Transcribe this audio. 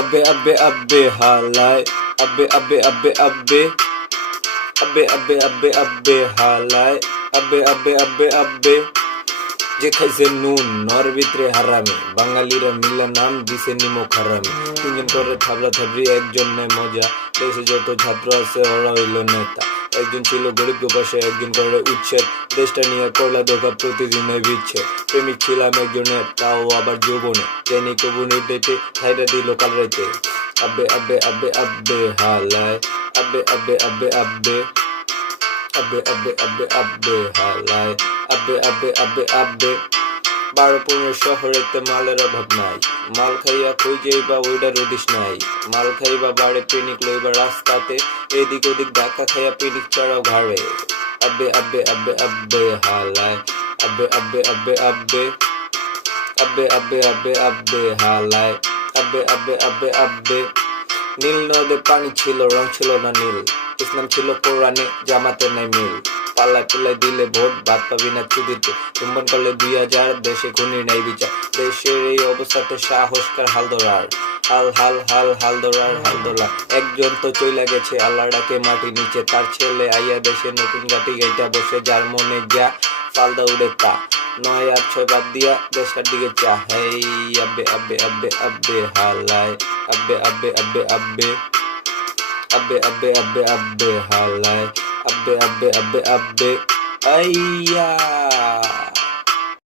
abbe halai abbe halai abbe যে খাইছে নুন নর ভিতরে হারামি বাঙালিরা মিলে নাম দিছে নিমক হারামি তিনজন করে থাবলা থাবরি একজন নেয় মজা দেশে যত ছাত্র আছে ওরা হইল নেতা একজন ছিল গরিব পাশে একজন করে উচ্ছেদ দেশটা নিয়ে করলা দোকান প্রতিদিনে বিচ্ছে প্রেমিক ছিলাম একজনের তাও আবার যৌবনে জানি কবুনি ডেটে খাইটা দিল কাল রাইতে আব্বে হালায় আব্বে হালায় আব্বে 12-15 শহরেতে মালের অভাব নাই মাল খাইয়া কই যাইবা ওইটা রদিস নাই মাল খাইবা বাড়ে পিনিক লইবা রাস্তাতে এদিক ওদিক ধাক্কা খাইয়া পিনিক চড়াও ঘাড়ে আব্বে হালায় আব্বে হালায় আব্বে নীল নদে পানি ছিল রং ছিল না নীল ইসলাম ছিল কোরআনে জামাতে নাই মিল পাল্লা তুলে দিলে ভোট বাদ পাবি না চুদিতে চুম্বন করলে 2000 দেশে খুনি নাই বিচার দেশের এই অবস্থাতে সাহসকার হাল ধরার হাল ধরার একজন তো চইলা গেছে আল্লাহ ডাকে মাটি নিচে তার ছেলে আইয়া দেশে নতুন গাটি গাইটা বসে যার মনে যা ফালদা উড়ে তা 9 আর 6 বাদ দিয়া দেশটার দিকে চা হেই আব্বে হালায় আব্বে হালায় আব্বে আইয়া